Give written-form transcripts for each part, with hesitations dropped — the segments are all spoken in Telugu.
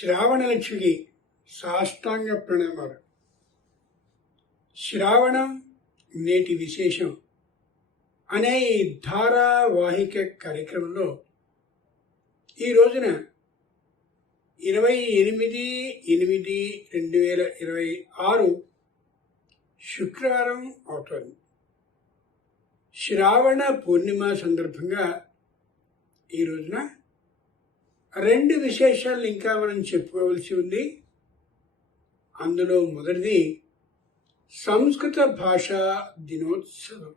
శ్రావణలక్ష్మికి సాష్టాంగ ప్రణామాలు. శ్రావణం నేటి విశేషం అనే ఈ ధారావాహిక కార్యక్రమంలో ఈ రోజున 28/8/2026 శుక్రవారం అవుతోంది. శ్రావణ పూర్ణిమ సందర్భంగా ఈ రోజున రెండు విశేషాలు ఇంకా మనం చెప్పుకోవాల్సి ఉంది. అందులో మొదటిది సంస్కృత భాషా దినోత్సవం.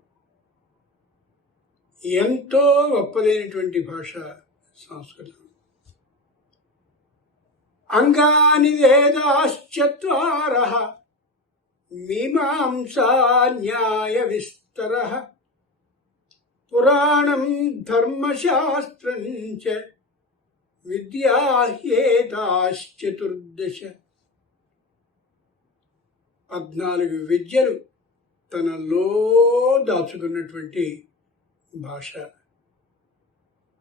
ఎంతో గొప్పదైనటువంటి భాష సంస్కృతం. అంగాని వేదాశ్చత్వారః మీమాంసా న్యాయ విస్తరః పురాణం ధర్మశాస్త్రం చ విద్యా హ్యేతాశ్చతుర్దశ. 14 విద్యలు తనలో దాచుకున్నటువంటి భాష.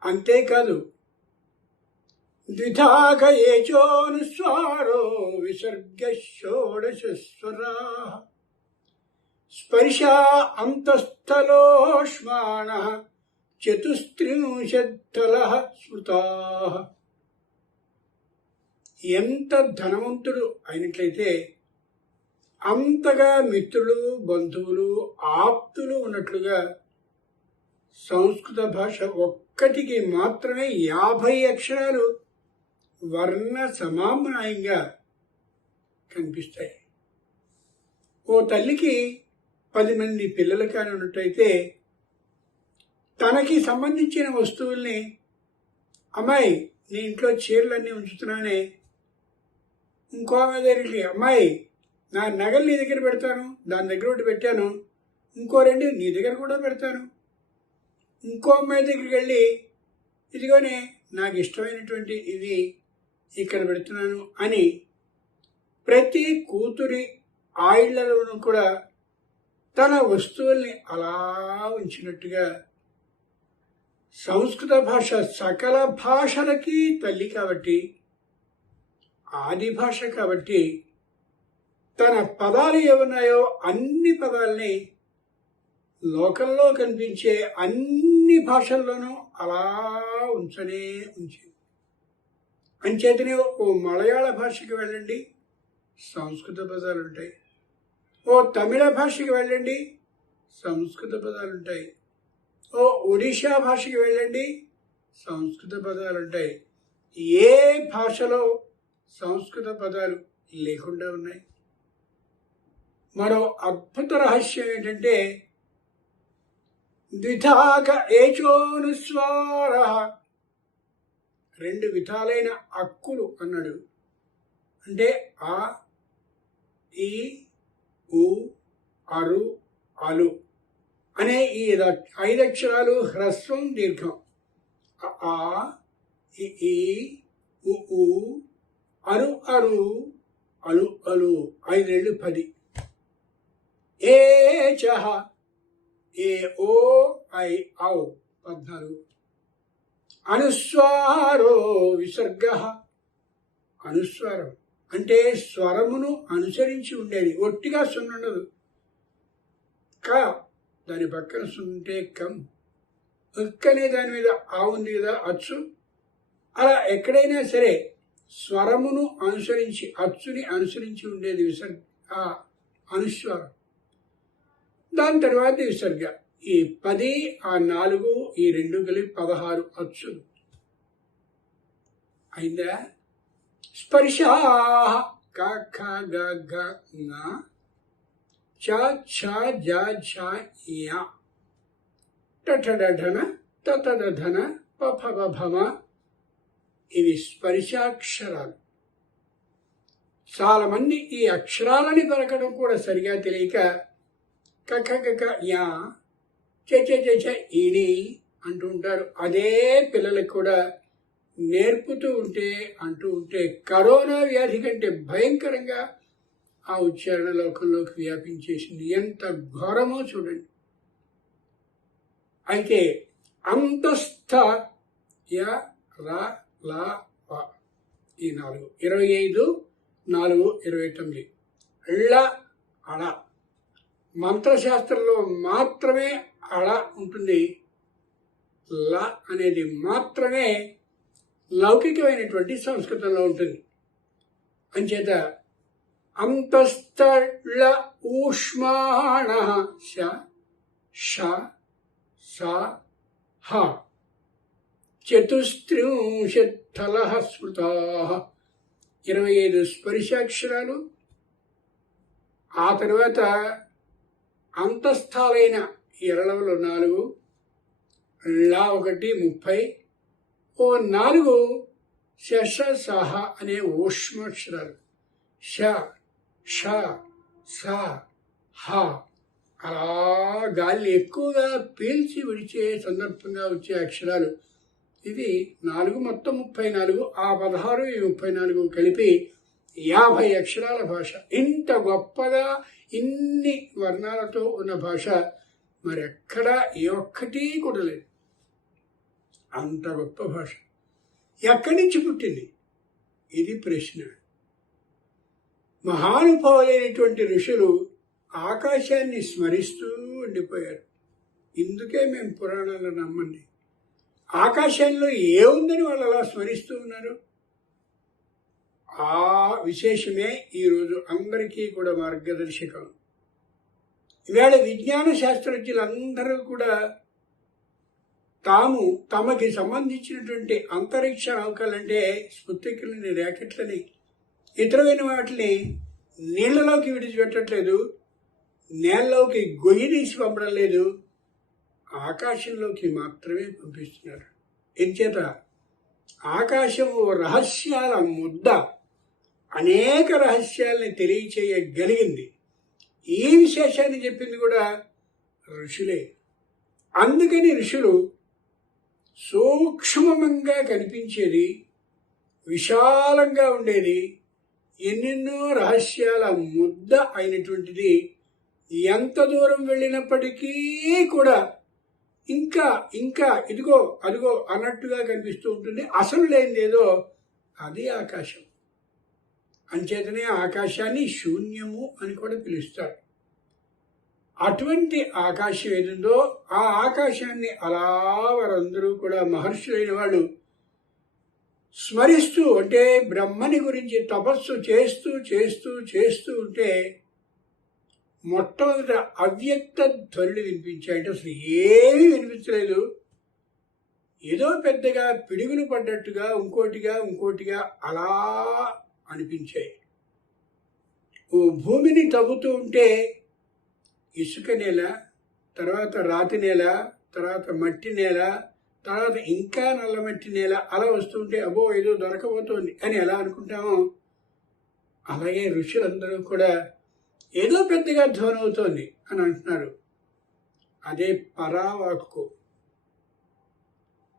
అంతేకాదు ద్విధాగ ఏచోనుస్వారో విసర్గ షోడశస్వరా స్పర్శ అంతస్థలోష్మాణ చతుస్త్రింశత్తలః స్మృతాః. ఎంత ధనవంతుడు అయినట్లయితే అంతగా మిత్రులు, బంధువులు, ఆప్తులు ఉన్నట్లుగా సంస్కృత భాష ఒక్కటికి మాత్రమే 50 అక్షరాలు వర్ణ సమామ్నాయంగా కనిపిస్తాయి. ఓ తల్లికి 10 మంది పిల్లలు కాని ఉన్నట్టయితే తనకి సంబంధించిన వస్తువుల్ని, అమ్మాయి నీ ఇంట్లో చీరలన్నీ ఉంచుతున్నానే, ఇంకో ఆమె దగ్గరికి, అమ్మాయి నా నగలు నీ దగ్గర పెడతాను, దాని దగ్గర ఒకటి పెట్టాను, ఇంకో 2 నీ దగ్గర కూడా పెడతాను, ఇంకో అమ్మాయి దగ్గరికి వెళ్ళి ఇదిగోనే నాకు ఇష్టమైనటువంటి ఇది ఇక్కడ పెడుతున్నాను అని ప్రతి కూతురి ఆయిళ్లలోనూ కూడా తన వస్తువుల్ని అలా ఉంచినట్టుగా సంస్కృత భాష సకల భాషలకి తల్లి కాబట్టి, ఆది భాష కాబట్టి, తన పదాలు ఏమున్నాయో అన్ని పదాలని లోకంలో కనిపించే అన్ని భాషల్లోనూ అలా ఉంచనే ఉంచింది. అంచేతనే ఓ మలయాళ భాషకి వెళ్ళండి, సంస్కృత పదాలు ఉంటాయి. ఓ తమిళ భాషకి వెళ్ళండి, సంస్కృత పదాలు ఉంటాయి. ఓ ఒడిషా భాషకి వెళ్ళండి, సంస్కృత పదాలు ఉంటాయి. ఏ భాషలో సంస్కృత పదాలు లేకుండా ఉన్నాయి? మరో అద్భుత రహస్యం ఏంటంటే ద్విధాగ ఏచోనుస్వార, 2 విధాలైన అక్కులు అన్నాడు. అంటే ఆ, ఈ, ఉ, అరు, అలు అనే ఈ 5 అక్షరాలు హ్రస్వం దీర్ఘం. ఆ, ఈ, ఉ, అరు అరు, అలు అలు, 5 రెళ్ళు 10. ఏ చహ, ఏ ఓ ఐ ఔ 14. అనుస్వారో విసర్గ, అనుస్వారం అంటే స్వరమును అనుసరించి ఉండేది, ఒట్టిగా సున్నుండదు. క దాని పక్కన సున్నుంటే కం, అనే దాని మీద ఆ ఉంది కదా అచ్చు. అలా ఎక్కడైనా సరే స్వరమును అనుసరించి, అచ్చుని అనుసరించి ఉండేది విసర్గ, అనుస్వారం. దాని తర్వాత విసర్గ. ఈ 10, ఆ 4, ఈ 2 కలిపి 16 అచ్చులు అయిందా. స్పర్శా క ఖ గ ఘ ఞ చ ఛ జ ఝ ఞ టఠడఢన తతదధన పఫబభమ. ఇవి స్పర్శాక్షరాలు. చాలా మంది ఈ అక్షరాలని పలకడం కూడా సరిగా తెలియక కఖ గక యా చ ఇని అంటూ ఉంటారు. అదే పిల్లలకు కూడా నేర్పుతూ ఉంటే, అంటూ ఉంటే కరోనా వ్యాధి కంటే భయంకరంగా ఆ ఉచ్చారణ లోకంలోకి వ్యాపించేసింది. ఎంత ఘోరమో చూడండి. అయితే అంతస్థ య ర ల వ ఈ 4 25 4 29 ళ అళ. మంత్రశాస్త్రంలో మాత్రమే అళ ఉంటుంది, ల అనేది మాత్రమే లౌకికమైనటువంటి సంస్కృతంలో ఉంటుంది. అంచేత అంతస్థళ ఊష్మాణ శ ష స హ 34 స్మృతా 25 స్పర్శాక్షరాలు. ఆ తర్వాత అంతస్థాలైన ఎరళవలు 4, లా 1 30, ఓ 4 శష సహ అనే ఊష్మాక్షరాలు. ష ష స హ అలా గాలి ఎక్కువగా పీల్చి విడిచే సందర్భంగా వచ్చే అక్షరాలు. ఇది 4 మొత్తం 34, ఆ 16 ఈ 34 కలిపి 50 అక్షరాల భాష. ఇంత గొప్పగా ఇన్ని వర్ణాలతో ఉన్న భాష మరెక్కడా ఏ ఒక్కటి కూడా లేదు. అంత గొప్ప భాష ఎక్కడి నుంచి పుట్టింది? ఇది ప్రశ్న. మహానుభావులైనటువంటి ఋషులు ఆకాశాన్ని స్మరిస్తూ ఉండిపోయారు. ఇందుకే మేము పురాణాలు నమ్మండి. ఆకాశంలో ఏముందని వాళ్ళు అలా స్మరిస్తూ ఉన్నారు. ఆ విశేషమే ఈరోజు అందరికీ కూడా మార్గదర్శకం. ఇవాళ విజ్ఞాన శాస్త్రజ్ఞులందరూ కూడా తమకి సంబంధించినటువంటి అంతరిక్ష నౌకలంటే స్పుత్తికలని, ర్యాకెట్లని, ఇతరమైన వాటిని నీళ్లలోకి విడిచిపెట్టట్లేదు, నేలలోకి గొయ్యి తీసి పంపడం లేదు, ఆకాశంలోకి మాత్రమే పంపిస్తున్నారు. ఎంచేత ఆకాశము రహస్యాల ముద్ద, అనేక రహస్యాలని తెలియచేయగలిగింది. ఈ విశేషాన్ని చెప్పింది కూడా ఋషులే. అందుకని ఋషులు సూక్ష్మంగా కనిపించేది, విశాలంగా ఉండేది, ఎన్నెన్నో రహస్యాల ముద్ద అయినటువంటిది ఎంత దూరం వెళ్ళినప్పటికీ కూడా ఇంకా ఇంకా ఇదిగో అదిగో అన్నట్టుగా కనిపిస్తూ ఉంటుంది. అసలు లేనిదేదో అది ఆకాశం. అంచేతనే ఆకాశాన్ని శూన్యము అని కూడా పిలుస్తారు. అటువంటి ఆకాశం ఏదుందో ఆ ఆకాశాన్ని అలా వారందరూ కూడా మహర్షులైన వాళ్ళు స్మరిస్తూ, అంటే బ్రహ్మని గురించి తపస్సు చేస్తూ చేస్తూ చేస్తూ ఉంటే మొట్టమొదట అవ్యక్త ధ్వనులు వినిపించాయి. అంటే అసలు ఏమీ వినిపించలేదు, ఏదో పెద్దగా పిడుగులు పడ్డట్టుగా ఇంకోటిగా అలా అనిపించాయి. ఓ భూమిని తవ్వుతూ ఉంటే ఇసుక నేల, తర్వాత రాతి నేల, తర్వాత మట్టి నేల, తర్వాత ఇంకా నల్లమట్టి నేల అలా వస్తుంటే అబ్బో ఏదో దొరకబోతోంది అని ఎలా అనుకుంటామో, అలాగే ఋషులందరూ కూడా ఏదో పెద్దగా ధ్వనవుతోంది అని అంటున్నారు. అదే పరావాక్కు.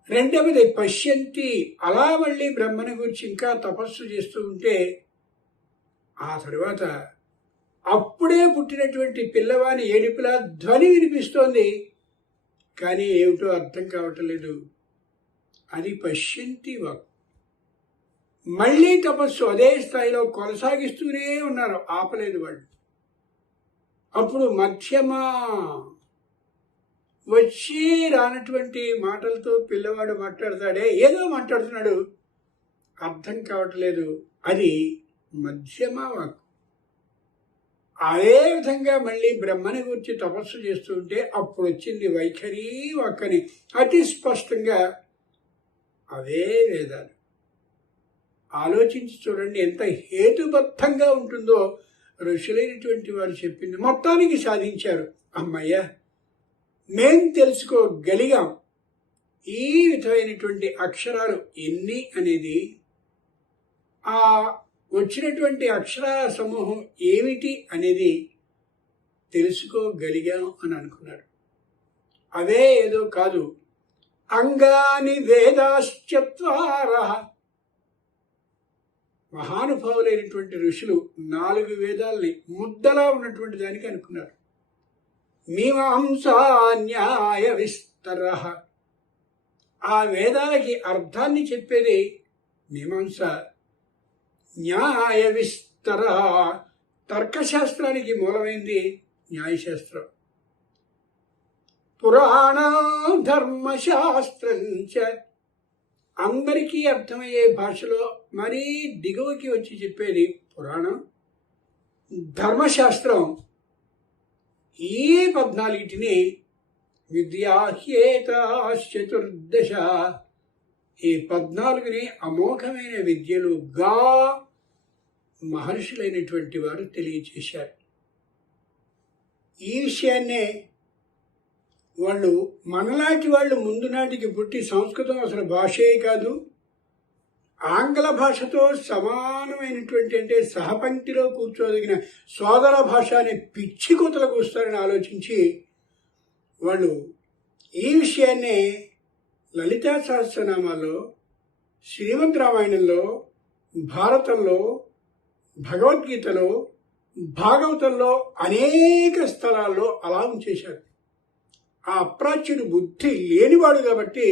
రెండవది పశ్యంతి. అలా మళ్ళీ బ్రహ్మని గురించి ఇంకా తపస్సు చేస్తూ ఉంటే ఆ తరువాత అప్పుడే పుట్టినటువంటి పిల్లవాని ఏడుపులా ధ్వని వినిపిస్తోంది, కానీ ఏమిటో అర్థం కావటం లేదు. అది పశ్యంతి వాక్. మళ్ళీ తపస్సు అదే స్థాయిలో కొనసాగిస్తూనే ఉన్నారు, ఆపలేదు వాళ్ళు. అప్పుడు మధ్యమా వచ్చి రానటువంటి మాటలతో పిల్లవాడు మాట్లాడతాడే, ఏదో మాట్లాడుతున్నాడు, అర్థం కావట్లేదు. అది మధ్యమా వాక్. అదే విధంగా మళ్ళీ బ్రహ్మని గురించి తపస్సు చేస్తుంటే అప్పుడు వచ్చింది వైఖరి వాక్ అని. అతి స్పష్టంగా అవే వేదాలు. ఆలోచించి చూడండి ఎంత హేతుబద్ధంగా ఉంటుందో ఋషులైనటువంటి వారు చెప్పింది. మొత్తానికి సాధించారు. అమ్మయ్య, మేం తెలుసుకోగలిగాం ఈ విధమైనటువంటి అక్షరాలు ఎన్ని అనేది, ఆ వచ్చినటువంటి అక్షరాల సమూహం ఏమిటి అనేది తెలుసుకోగలిగాం అని అనుకున్నారు. అవే ఏదో కాదు, అంగాని వేదాశ్చత్వారః. మహానుభావులైనటువంటి ఋషులు 4 వేదాల్ని ముద్దలా ఉన్నటువంటి దానికి అనుకున్నారు. మీమాంసా న్యాయ విస్తరః. ఆ వేదాలకి అర్థాన్ని చెప్పేది మీమాంస, న్యాయ విస్తర. తర్కశాస్త్రానికి మూలమైంది న్యాయశాస్త్రం. పురాణ ధర్మశాస్త్రంచ. అందరికీ అర్థమయ్యే భాషలో మరీ దిగువకి వచ్చి చెప్పేది పురాణం, ధర్మశాస్త్రం. ఈ 14టిని విద్యాహ్యేతాశ్చతుర్దశ, ఈ 14ని అమోఘమైన విద్యలుగా మహర్షులైనటువంటి వారు తెలియచేశారు. ఈ విషయాన్నే వాళ్ళు మనలాంటి వాళ్ళు ముందు నాటికి పుట్టి సంస్కృతం అసలు భాషే కాదు, ఆంగ్ల భాషతో సమానమైనటువంటి అంటే సహపంక్తిలో కూర్చోదగిన సోదర భాష అనే పిచ్చి కూతలకు వస్తారని ఆలోచించి వాళ్ళు ఈ విషయాన్నే లలితా సహస్రనామాల్లో, శ్రీమద్ రామాయణంలో, భారతంలో, భగవద్గీతలో, భాగవతంలో అనేక స్థలాల్లో అలా ఉంచేశారు. ఆ అప్రాచ్యుడు బుద్ధి లేనివాడు కాబట్టి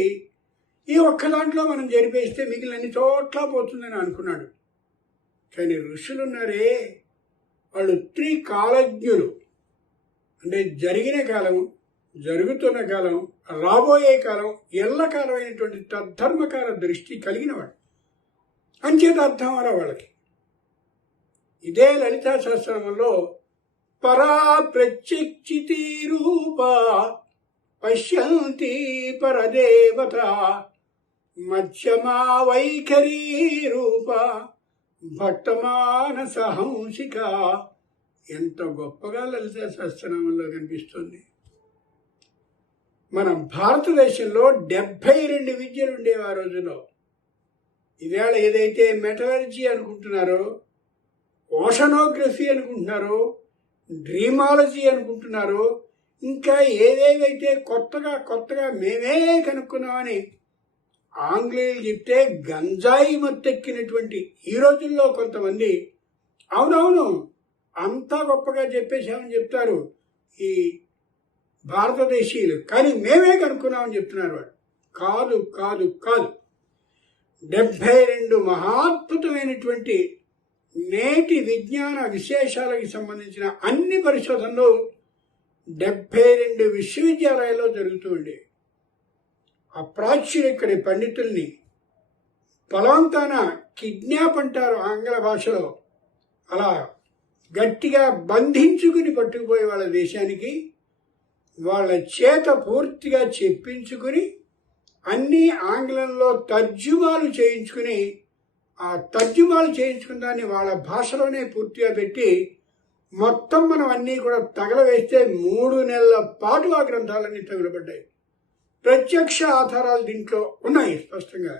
ఈ ఒక్క దాంట్లో మనం జరిపేస్తే మిగిలిన చోట్ల పోతుందని అనుకున్నాడు. కానీ ఋషులున్నారే, వాళ్ళు త్రికాలజ్ఞులు. అంటే జరిగిన కాలం, జరుగుతున్న కాలం, రాబోయే కాలం, ఎల్లకాలం అయినటువంటి తద్ధర్మకాల దృష్టి కలిగినవాడు. అంచేత అర్థం అలా వాళ్ళకి. ఇదే లలితా సహస్రనామంలో పరా ప్రత్యక్షితి రూప పశ్యంతి పరదేవత మధ్యమా వైఖరీ రూప భట్టమానస హంసిక. ఎంత గొప్పగా లలితా సహస్రనామంలో కనిపిస్తుంది. మన భారతదేశంలో 72 విద్యలు ఉండేవి ఆ రోజుల్లో. ఈవేళ ఏదైతే మెటలర్జీ అనుకుంటున్నారో, ఓషనోగ్రఫీ అనుకుంటున్నారో, డ్రీమాలజీ అనుకుంటున్నారో, ఇంకా ఏవేవైతే కొత్తగా మేమే కనుక్కున్నామని ఆంగ్లేయులు చెప్తే గంజాయి మత్తెక్కినటువంటి ఈ రోజుల్లో కొంతమంది అవునవును అంతా గొప్పగా చెప్పేశామని చెప్తారు ఈ భారతదేశీయులు. కానీ మేమే కనుక్కున్నామని చెప్తున్నారు వాడు. కాదు కాదు కాదు 72 మహాద్భుతమైనటువంటి నేటి విజ్ఞాన విశేషాలకు సంబంధించిన అన్ని పరిశోధనలు 72 విశ్వవిద్యాలయాల్లో జరుగుతూ ఉండే. అప్రాచ్యులు ఇక్కడి పండితుల్ని బలవంతాన కిడ్నాప్ అంటారు ఆంగ్ల భాషలో, అలా గట్టిగా బంధించుకుని పట్టుకుపోయి వాళ్ళ దేశానికి వాళ్ళ చేత పూర్తిగా చెప్పించుకుని అన్నీ ఆంగ్లంలో తర్జుమాలు చేయించుకుని ఆ తర్జుమాలు చేయించుకున్న దాన్ని వాళ్ళ భాషలోనే పూర్తిగా పెట్టి మొత్తం మనం అన్నీ కూడా తగలవేస్తే 3 నెలల పాటు ఆ గ్రంథాలన్నీ తగులబడ్డాయి. ప్రత్యక్ష ఆధారాలు దీంట్లో ఉన్నాయి స్పష్టంగా.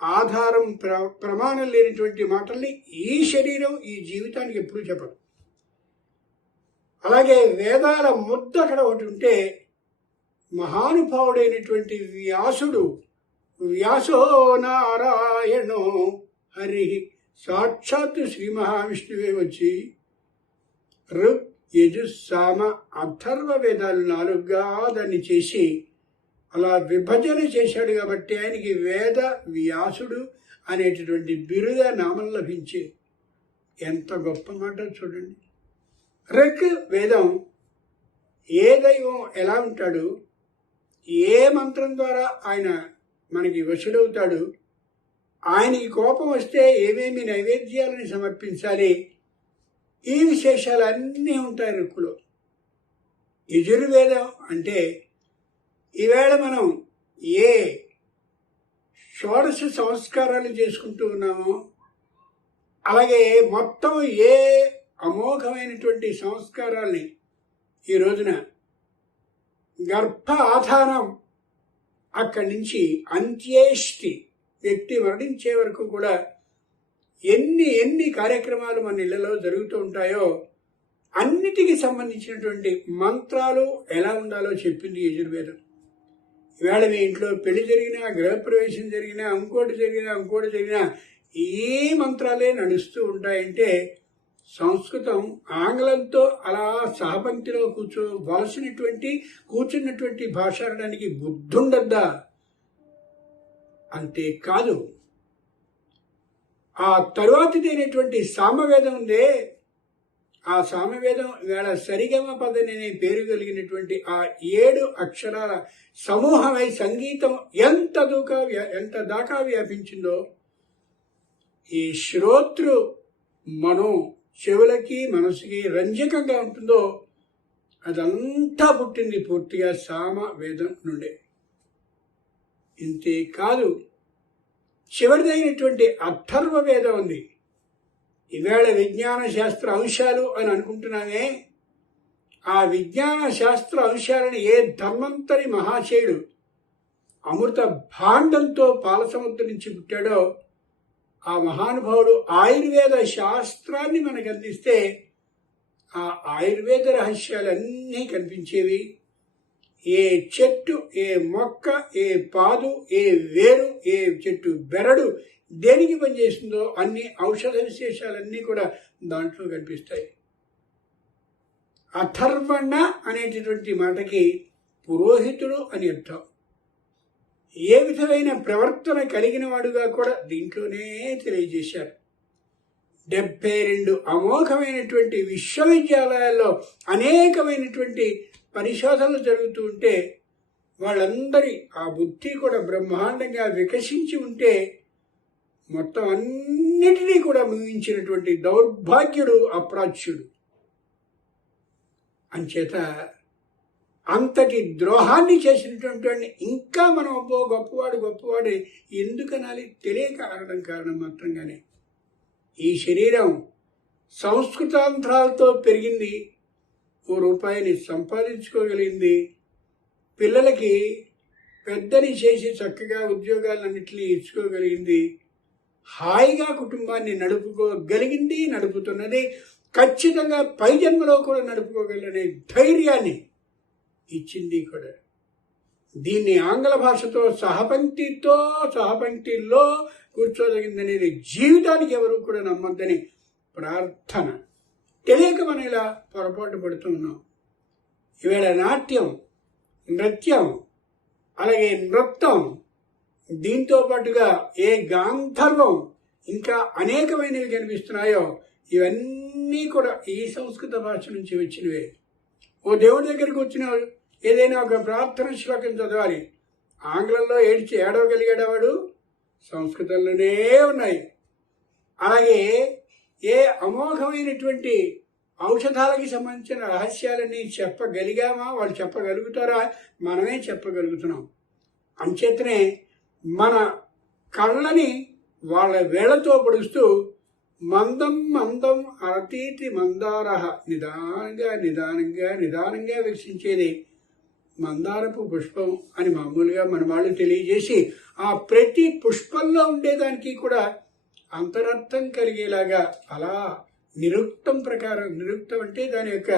ఆధారం ప్రమాణం లేనిటువంటి మాటల్ని ఈ శరీరం ఈ జీవితానికి ఎప్పుడూ చెప్పదు. అలాగే వేదాల ముద్ద అక్కడ ఒకటి ఉంటే మహానుభావుడైనటువంటి వ్యాసుడు, వ్యాసో నారాయణో హరి, సాక్షాత్తు శ్రీ మహావిష్ణువే వచ్చి ఋగ్ యజు సామ అథర్వ వేదాలు 4గా దాన్ని చేసి అలా విభజన చేశాడు కాబట్టి ఆయనకి వేద వ్యాసుడు అనేటటువంటి బిరుద నామం లభించి ఎంత గొప్ప మాట చూడండి. ఋగ్ వేదం ఏ దైవం ఎలా ఉంటాడు, ఏ మంత్రం ద్వారా ఆయన మనకి వశుడవుతాడు, ఆయనకి కోపం వస్తే ఏమేమి నైవేద్యాలని సమర్పించాలి, ఈ విశేషాలన్నీ ఉంటాయి ఋక్కులో. యజుర్వేదం అంటే ఈవేళ మనం ఏ షోడశ సంస్కారాలు చేసుకుంటూ ఉన్నామో అలాగే మొత్తం ఏ అమోఘమైనటువంటి సంస్కారాల్ని ఈ రోజున గర్భ ఆధారం అక్కడి నుంచి అంత్యేష్టి వ్యక్తి మరణించే వరకు కూడా ఎన్ని కార్యక్రమాలు మన ఇళ్లలో జరుగుతూ ఉంటాయో అన్నిటికీ సంబంధించినటువంటి మంత్రాలు ఎలా ఉండాలో చెప్పింది యజుర్వేదం. ఈవేళ మీ ఇంట్లో పెళ్లి జరిగినా, గృహప్రవేశం జరిగినా, ఇంకోటి జరిగినా ఈ మంత్రాలే నడుస్తూ ఉంటాయంటే సంస్కృతం ఆంగ్లంతో అలా సహపంక్తిలో కూర్చున్నటువంటి భాష అనడానికి బుద్ధుండద్దా? అంతేకాదు ఆ తరువాతిదైనటువంటి సామవేదం ఉందే, ఆ సామవేదం ఇవాళ సరిగమ పదని అనే పేరు కలిగినటువంటి ఆ 7 అక్షరాల సమూహమై సంగీతం ఎంత దాకా వ్యాపించిందో, ఈ శ్రోతృ మనో చెవులకి మనసుకి రంజకంగా ఉంటుందో అదంతా పుట్టింది పూర్తిగా సామవేదం నుండే. ఇంతే కాదు, చివరిదైనటువంటి అథర్వ వేదం ఉంది. ఈవేళ విజ్ఞాన శాస్త్ర అంశాలు అని అనుకుంటున్నామే, ఆ విజ్ఞాన శాస్త్ర అంశాలను ఏ ధన్వంతరి మహాశయుడు అమృత భాండంతో పాలసముద్రం నుంచి పుట్టాడో ఆ మహానుభావుడు ఆయుర్వేద శాస్త్రాన్ని మనకు అందిస్తే ఆ ఆయుర్వేద రహస్యాలన్నీ కనిపించేవి. ఏ చెట్టు, ఏ మొక్క, ఏ పాదు, ఏ వేరు, ఏ చెట్టు బెరడు దేనికి పనిచేస్తుందో అన్ని ఔషధ విశేషాలన్నీ కూడా దాంట్లో కనిపిస్తాయి. అథర్వణ అనేటటువంటి మాటకి పురోహితుడు అని అర్థం. ఏ విధమైన ప్రవర్తన కలిగిన వాడుగా కూడా దీంట్లోనే తెలియజేశారు. 72 అమోఘమైనటువంటి విశ్వవిద్యాలయాల్లో అనేకమైనటువంటి పరిశోధనలు జరుగుతూ ఉంటే వాళ్ళందరి ఆ బుద్ధి కూడా బ్రహ్మాండంగా వికసించి ఉంటే మొత్తం అన్నిటినీ కూడా ముగించినటువంటి దౌర్భాగ్యుడు అప్రాచ్యుడు. అంచేత అంతటి ద్రోహాన్ని చేసినటువంటి ఇంకా మనం అబ్బో గొప్పవాడు ఎందుకనాలి తెలియక అనడం కారణం మాత్రంగానే. ఈ శరీరం సంస్కృతాంధ్రాలతో పెరిగింది, ₹1 సంపాదించుకోగలిగింది, పిల్లలకి పెద్దని చేసి చక్కగా ఉద్యోగాలన్నింటినీ ఇచ్చుకోగలిగింది, హాయిగా కుటుంబాన్ని నడుపుకోగలిగింది, నడుపుతున్నది, ఖచ్చితంగా పై జన్మలో కూడా నడుపుకోగలనే ధైర్యాన్ని ఇచ్చింది కూడా. దీన్ని ఆంగ్ల భాషతో సహపంక్తిలో కూర్చోదగిందనేది జీవితానికి ఎవరు కూడా నమ్మద్దని ప్రార్థన. తెలియక మనం ఇలా పొరపాటు పడుతూ ఉన్నాం. ఈవేళ నాట్యం, నృత్యం, అలాగే నృత్యం, దీంతో పాటుగా ఏ గాంధర్వం, ఇంకా అనేకమైనవి కనిపిస్తున్నాయో ఇవన్నీ కూడా ఈ సంస్కృత భాష నుంచి వచ్చినవే. ఓ దేవుడి దగ్గరికి వచ్చిన ఏదైనా ఒక ప్రార్థన శ్లోకం చదవాలి, ఆంగ్లంలో ఏడవగలిగాడు వాడు, సంస్కృతంలోనే ఉన్నాయి. అలాగే ఏ అమోఘమైనటువంటి ఔషధాలకి సంబంధించిన రహస్యాలని చెప్పగలిగామా, వాళ్ళు చెప్పగలుగుతారా, మనమే చెప్పగలుగుతున్నాం. అంచేతనే మన కళ్ళని వాళ్ళ వేళ్లతో పొడుస్తూ మందం అరతీతి మందారహ, నిదానంగా వీక్షించేది మందారపు పుష్పం అని మామూలుగా మన వాళ్ళు తెలియజేసి ఆ ప్రతి పుష్పంలో ఉండేదానికి కూడా అంతరర్థం కలిగేలాగా అలా నిరుక్తం ప్రకారం, నిరుక్తం అంటే దాని యొక్క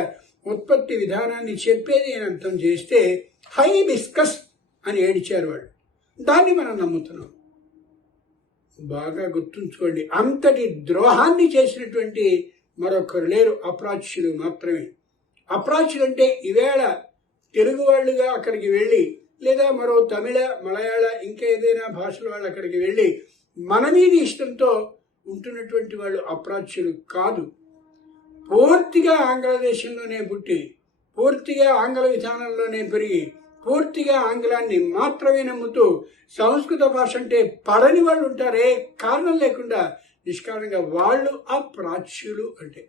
ఉత్పత్తి విధానాన్ని చెప్పేది అని అర్థం చేస్తే హైబిస్కస్ అని ఏడిచారు వాళ్ళు. దాన్ని మనం నమ్ముతున్నాం. బాగా గుర్తుంచుకోండి, అంతటి ద్రోహాన్ని చేసినటువంటి మరొకరు లేరు, అప్రాచ్యులు మాత్రమే. అప్రాచ్యులు అంటే ఈవేళ తెలుగు వాళ్ళుగా అక్కడికి వెళ్ళి, లేదా మరో తమిళ, మలయాళ, ఇంకా ఏదైనా భాషల వాళ్ళు అక్కడికి వెళ్ళి మన మీద ఇష్టంతో ఉంటున్నటువంటి వాళ్ళు అప్రాచ్యులు కాదు. పూర్తిగా ఆంగ్లదేశంలోనే పుట్టి, పూర్తిగా ఆంగ్ల విధానంలోనే పెరిగి, పూర్తిగా ఆంగ్లాన్ని మాత్రమే నమ్ముతూ సంస్కృత భాష అంటే పడని వాళ్ళు ఉంటారే, కారణం లేకుండా నిష్కారణంగా, వాళ్ళు అప్రాచ్యులు అంటే.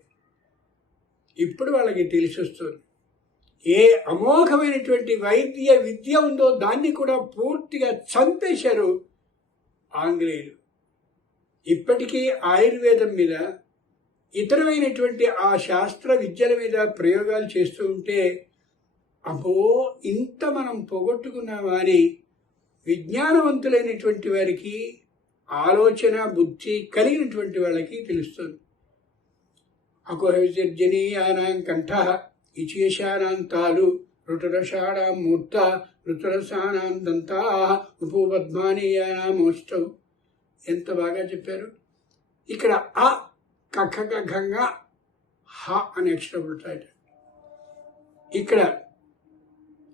ఇప్పుడు వాళ్ళకి తెలిసి వస్తుంది ఏ అమోఘమైనటువంటి వైద్య విద్య ఉందో దాన్ని కూడా పూర్తిగా చంపేశారు ఆంగ్లేయులు. ఇప్పటికీ ఆయుర్వేదం మీద, ఇతరమైనటువంటి ఆ శాస్త్ర విద్యల మీద ప్రయోగాలు చేస్తూ ఉంటే అబ్బో ఇంత మనం పోగొట్టుకున్నామా అని విజ్ఞానవంతులైనటువంటి వారికి, ఆలోచన బుద్ధి కలిగినటువంటి వాళ్ళకి తెలుస్తుంది. అకుహ విసర్జనీయానాం కంఠ ఇచేషానాం తాలు ఋతురషాణాం మూర్త ఋతురసానాం దంతా ఉపపద్మానీయానాం ఓష్టౌ. ఎంత బాగా చెప్పారు. ఇక్కడ అ కఖగంగా హ అనే అక్షరం ఉంటాయి. ఇక్కడ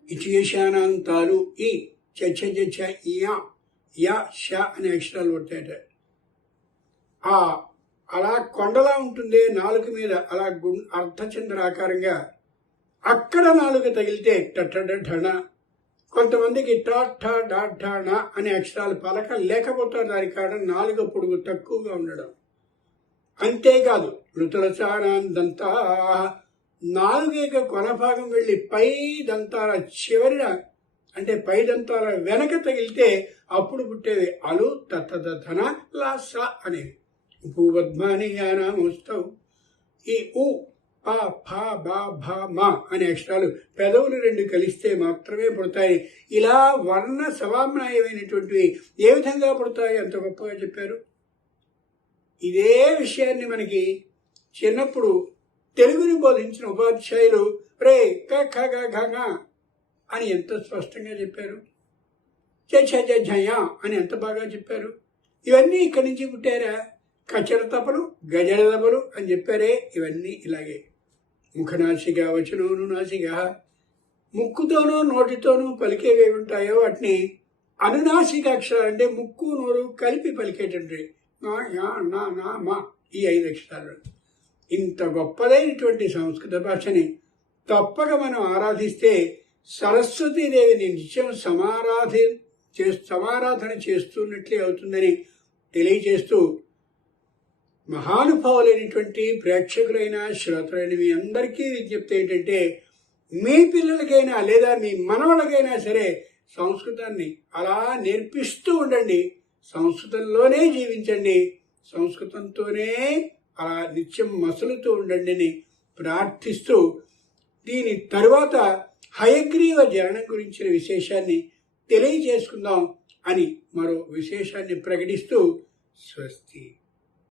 ఇచేషానాం తాలు ఈ చ ఇయా యా ష అనే అక్షరాలు పడతాయట. ఆ అలా కొండలా ఉంటుంది నాలుక మీద అలా అర్ధచంద్రాకారంగా అక్కడ నాలుక తగిలితే టటడఢణ. కొంతమందికి టాఠ డాఢణ అనే అక్షరాలు పలక లేకపోతారు. దాని కారణం నాలుక పొడుగు తక్కువగా ఉండడం. అంతేకాదు దంతా నాలుగేక కొన భాగం వెళ్ళి పై దంతాల చివరిన అంటే పై దంతాల వెనక తగిలితే అప్పుడు పుట్టేవి అలు తత్తధన లాస అనేవి. ఉపూపద్మాని యానామోస్తవు. ఈ ఉ ప ఫ బ భ మ అనే అక్షరాలు పెదవులు రెండు కలిస్తే మాత్రమే పుడతాయి. ఇలా వర్ణ సమామ్నాయమైనటువంటివి ఏ విధంగా పుడతాయి అంత గొప్పగా చెప్పారు. ఇదే విషయాన్ని మనకి చిన్నప్పుడు తెలుగుని బోధించిన ఉపాధ్యాయులు రే క అని ఎంత స్పష్టంగా చెప్పారు. జయ అని ఎంత బాగా చెప్పారు. ఇవన్నీ ఇక్కడి నుంచి పుట్టారా? కచర తపలు గజల తపలు అని చెప్పారే, ఇవన్నీ ఇలాగే. ముఖనాసిక వచనోను నాసిక, ముక్కుతోనూ నోటితోనూ పలికేవి ఉంటాయో వాటిని అనునాసిక అక్షరాలు అంటే ముక్కు నోరు కలిపి పలికేటండి. మా ఈ 5 అక్షరాలు. ఇంత గొప్పదైనటువంటి సంస్కృత భాషని తప్పక మనం ఆరాధిస్తే సరస్వతీదేవిని నిత్యం సమారాధన చేస్తున్నట్లే అవుతుందని తెలియజేస్తూ, మహానుభావులైనటువంటి ప్రేక్షకులైన శ్రోతలైన మీ అందరికీ విజ్ఞప్తి ఏంటంటే, మీ పిల్లలకైనా లేదా మీ మనవలకైనా సరే సంస్కృతాన్ని అలా నేర్పిస్తూ ఉండండి. సంస్కృతంలోనే జీవించండి. సంస్కృతంతోనే అలా నిత్యం మసులుతూ ఉండండి అని ప్రార్థిస్తూ, దీని తరువాత హయగ్రీవ జననం గురించిన విశేషాన్ని తెలియజేసుకుందాం అని మరో విశేషాన్ని ప్రకటిస్తూ స్వస్తి.